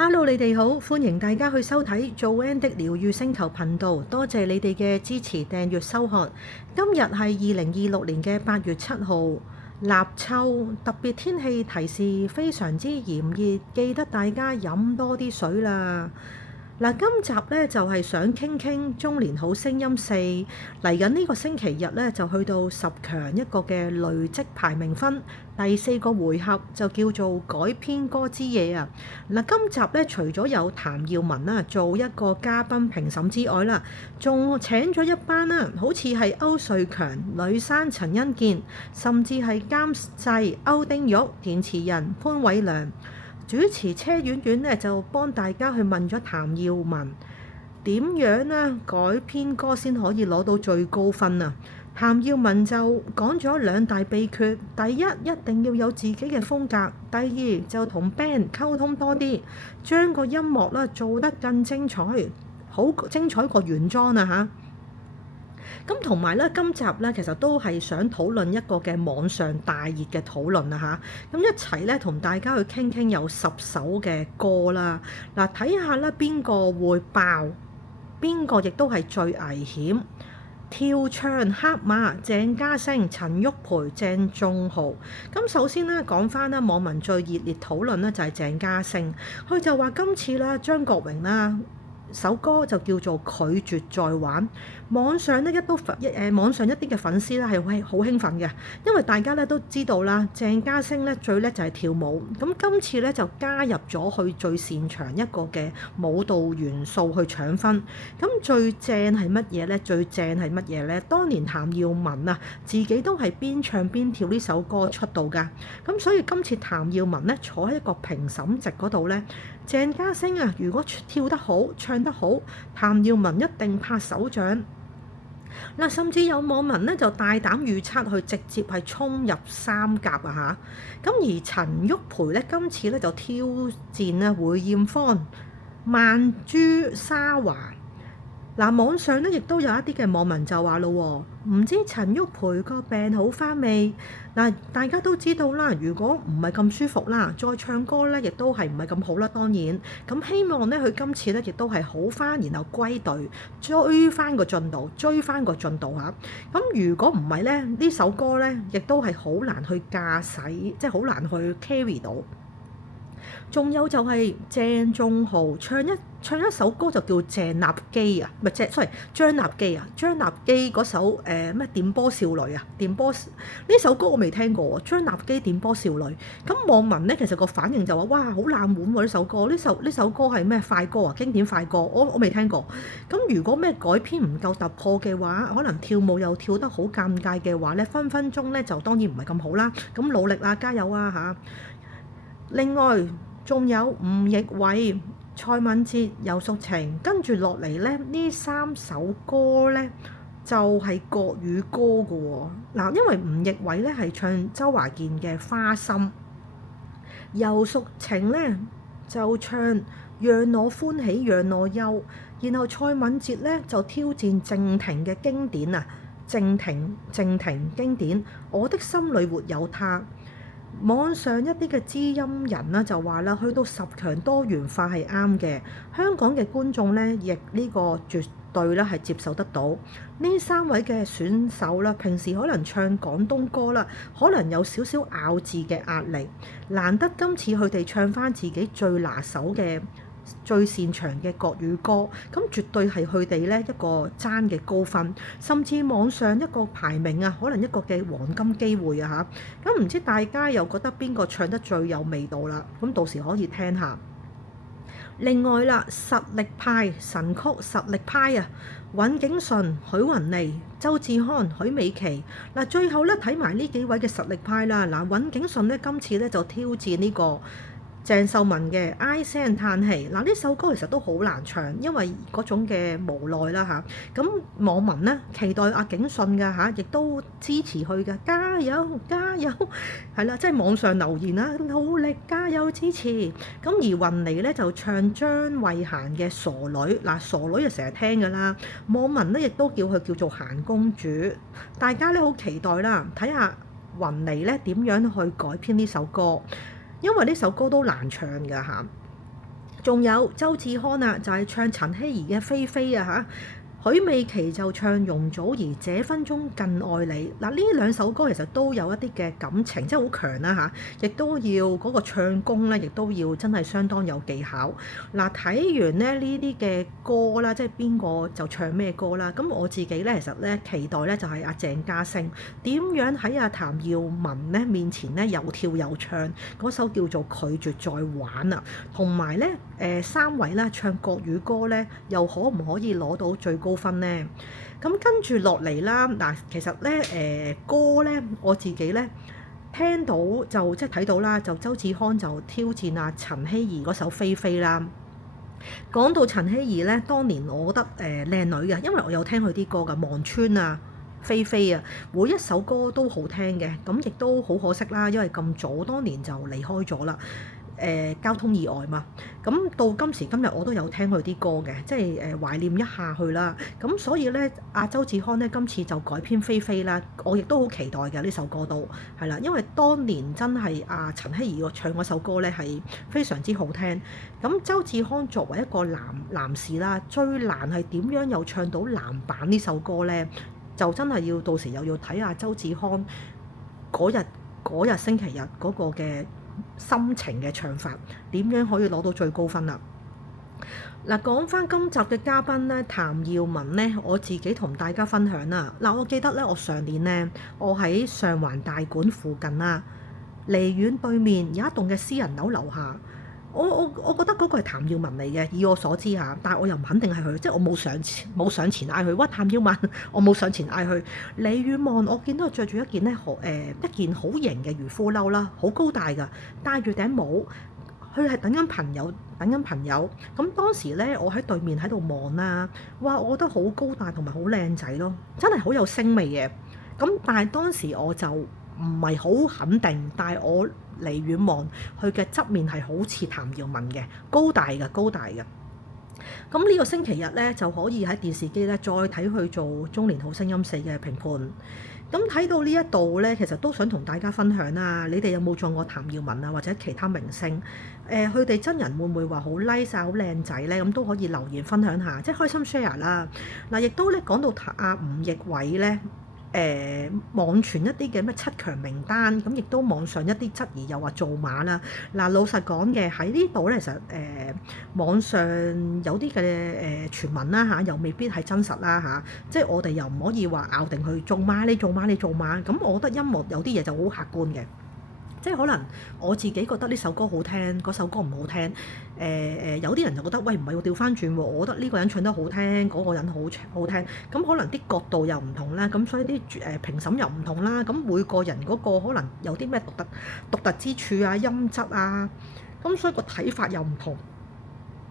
Hello，你哋好，歡迎大家去收睇 Joanne 的療愈星球頻道，多謝你哋嘅支持、訂閱、收看。今日係2026年嘅8月7號，立秋，特別天氣提示非常之炎熱，記得大家飲多啲水啦。嗱，今集咧就係想傾傾中年好聲音4嚟緊呢個星期日咧就去到10強一個嘅累積排名分，第4個回合就叫做改編歌之夜啊！嗱，今集咧除咗有譚耀文啦做一個嘉賓評審之外啦，仲請咗一班啦，好似係歐瑞強、呂珊、陳欣健，甚至係監製歐丁玉、填詞人潘偉良。主持車婉婉咧就幫大家去問咗譚耀文點樣啊改編歌先可以攞到最高分啊？譚耀文就講咗2大秘訣：第一，一定要有自己嘅風格；第二，就同 band 溝通多啲，將個音樂啦做得更精彩，好精彩過原裝啊嚇！咁同埋咧，今集咧其實都係想討論一個嘅網上大熱嘅討論啊嚇，咁一齊咧同大家去傾傾有10首嘅歌啦。嗱，睇下咧邊個會爆，邊個亦都係最危險。跳唱黑馬鄭嘉星、陳旭培、鄭仲豪。咁首先咧講翻咧網民最熱烈討論咧就係鄭嘉星，佢就話今次啦張國榮啦首歌就叫做拒絕再玩。網上咧網上一啲嘅粉絲咧係好興奮嘅，因為大家咧都知道啦，鄭嘉星咧最叻就係跳舞，咁今次咧就加入咗佢最擅長一個嘅舞蹈元素去搶分。咁最正係乜嘢咧？最正係乜嘢咧？當年譚耀文啊，自己都係邊唱邊跳呢首歌出道㗎。咁所以今次譚耀文咧坐喺一個評審席嗰度咧，鄭嘉星啊，如果跳得好、唱得好，譚耀文一定拍手掌。嗱，甚至有網民咧就大膽預測佢直接係衝入3甲啊嚇！咁而陳旭培咧今次咧就挑戰啊梅艷芳、曼珠沙華。嗱，網上咧亦都有一啲嘅網民就話咯，唔知陳旭培個病好返未？嗱，大家都知道啦，如果唔係咁舒服啦，再唱歌咧亦都係唔係咁好啦。當然，咁希望咧佢今次咧亦都係好返，然後歸隊追翻個進度嚇。咁如果唔係咧，呢首歌咧亦都係好難去駕駛，即係好難去 carry 到。仲有就係鄭仲豪唱一首歌就叫鄭立基啊，唔係張立基啊，張立基嗰首咩電波少女啊，電波呢首歌我未聽過喎，張立基電波少女。咁網民咧其實個反應就話：哇，好冷門喎呢首歌，呢首歌係咩快歌啊，經典快歌，我未聽過。咁如果咩改編唔夠突破嘅話，可能跳舞又跳得好尷尬嘅話咧，分分鐘咧就當然唔係咁好啦。咁努力啦，加油啊嚇！另外仲有吳亦偉、蔡敏哲、游淑晴，跟住落嚟咧，呢3首歌咧就係國語歌嘅喎。嗱，因為吳亦偉咧係唱周華健嘅《花心》，游淑晴咧就唱《讓我歡喜讓我憂》，然後蔡敏哲咧就挑戰靜婷嘅經典啊，靜婷經典《我的心裏沒有他》。網上一啲嘅知音人啦就話啦，去到10強多元化係啱嘅，香港嘅觀眾咧亦呢個絕對咧係接受得到。呢3位嘅選手啦，平時可能唱廣東歌啦，可能有少少咬字嘅壓力，難得今次佢哋唱返自己最拿手嘅最擅長嘅國語歌，咁絕對係佢哋咧一個爭嘅高分，甚至網上一個排名啊，可能一個嘅黃金機會啊嚇。咁唔知大家又覺得邊個唱得最有味道啦？咁到時可以聽下。另外啦，實力派神曲實力派啊，尹景順、許雲妮、周志康、許美琪。嗱，最後咧睇埋呢幾位嘅實力派啦。嗱，尹景順咧今次咧就挑戰呢個鄭秀文嘅唉聲嘆氣。嗱，呢首歌其實都好難唱，因為嗰種嘅無奈啦嚇。咁網民呢，期待阿景順嘅嚇，亦都支持佢嘅，加油加油，係啦，即係網上留言啦，努力加油支持。咁而雲妮呢，就唱張慧嫻嘅傻女。嗱，傻女就成日聽㗎啦，網民呢亦都叫佢叫做嫻公主。大家呢好期待啦，睇下雲妮呢點樣去改編呢首歌。因為呢首歌都難唱㗎嚇，仲有周志康啊，就係唱陳僖儀嘅《菲菲》啊嚇。許美琪就唱容祖兒這分鐘更愛你。嗱，呢兩首歌其實都有一啲嘅感情，即係好強啦嚇，亦都要嗰個唱功咧，亦都要真係相當有技巧。嗱，睇完咧呢啲嘅歌啦，即係邊個就唱咩歌啦。咁我自己咧其實咧期待咧就係阿鄭嘉星點樣喺阿譚耀文咧面前咧又跳又唱嗰首叫做《拒絕再玩》啊，同埋咧三位啦唱國語歌咧，又可唔可以攞到最高分呢？咁跟住落嚟啦，嗱，其實咧歌咧我自己咧聽到就即係睇到啦，就周志康就挑戰阿陳僖儀嗰首《菲菲》啦。講到陳僖儀咧，當年我覺得靚女嘅，因為我有聽佢啲歌㗎，《望穿》啊、《菲菲》啊，每一首歌都好聽嘅。咁亦都好可惜啦，因為咁早當年就離開咗啦。交通意外嘛，咁到今時今日我都有聽佢啲歌嘅，即係懷念一下佢啦。咁所以咧，阿周志康咧今次就改編菲菲啦，我亦都好期待嘅呢首歌都係啦，因為當年真係阿陳僖儀唱嗰首歌咧係非常之好聽。咁周志康作為一個男士啦，最難係點樣又唱到男版呢首歌咧？就真係要到時又要睇下周志康嗰日星期日嗰個嘅心情嘅唱法，點樣可以攞到最高分啦？嗱，講翻今集嘅嘉賓咧，譚耀文咧，我自己同大家分享啦。嗱，我記得咧，我上年咧，我喺上環大館附近啦，離遠對面有一棟嘅私人樓樓下。我覺得嗰個係譚耀文嚟嘅，以我所知嚇，但係我又唔肯定係佢，即係我冇上前嗌佢，哇，譚耀文，我冇上前嗌佢。離遠望，我見到佢着住一件咧一件好型嘅漁夫褸啦，好高大㗎，戴住頂帽，佢係等緊朋友。咁當時咧，我喺對面喺度望啦，哇，我覺得好高大同埋好靚仔咯，真係好有聲味嘅。咁但係當時我就唔係好肯定，但係我離遠望佢嘅側面係好似譚耀文嘅，高大嘅。咁呢個星期日咧就可以喺電視機咧再睇佢做中年好聲音4嘅評判。咁睇到呢一度咧，其實都想同大家分享啦。你哋有冇撞過譚耀文啊，或者其他明星？佢哋真人會唔會話好 nice 啊，好靚仔咧？咁都可以留言分享下，即係開心 share 啦。嗱，亦都咧講到阿吳奕偉咧。網傳一啲嘅咩7強名單，咁亦都網上一啲質疑，又話造馬啦。嗱，老實講嘅喺呢度咧，其實網上有啲嘅傳聞啦嚇，又未必係真實啦嚇，即係我哋又唔可以話拗定去造馬，你造馬。咁我覺得音樂有啲嘢就好客觀嘅。即係可能我自己覺得呢首歌好聽，嗰首歌唔好聽。有啲人就覺得喂，唔係要調翻轉喎，我覺得呢個人唱得好聽，嗰個人好聽。咁可能啲角度又唔同啦，咁所以啲評審又唔同啦。咁每個人嗰個可能有啲咩獨特之處啊、音質啊，咁所以個睇法又唔同。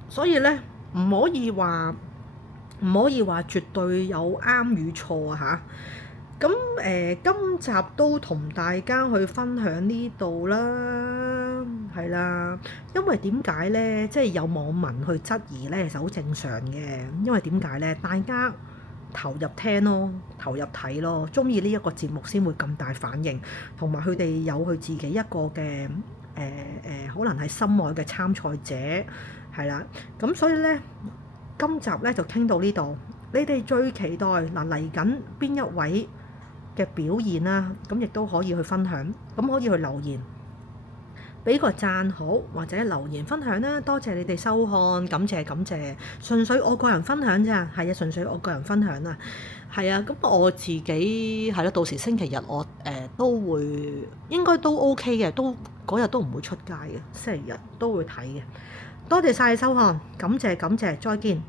所以咧唔可以話絕對有啱與錯啊嚇。咁今集都同大家去分享呢度啦，係啦，因為點解呢？即係有網民去質疑呢，其實好正常嘅。因為點解呢？大家投入聽咯，投入睇咯，鍾意呢一個節目先會咁大反應，同埋佢哋有佢自己一個嘅可能係心愛嘅參賽者，係啦。咁所以呢，今集呢就傾到呢度。你哋最期待嚟緊邊一位嘅表現啦，咁亦都可以去分享，咁可以去留言，俾個讚好或者留言分享啦。多謝你哋收看，感謝，純粹我個人分享咋，係啊，純粹我個人分享啊，係啊。咁我自己係咯，到時星期日我都會應該都 OK 嘅，都嗰日都唔會出街嘅，星期日都會睇嘅。多謝晒收看，感謝，再見。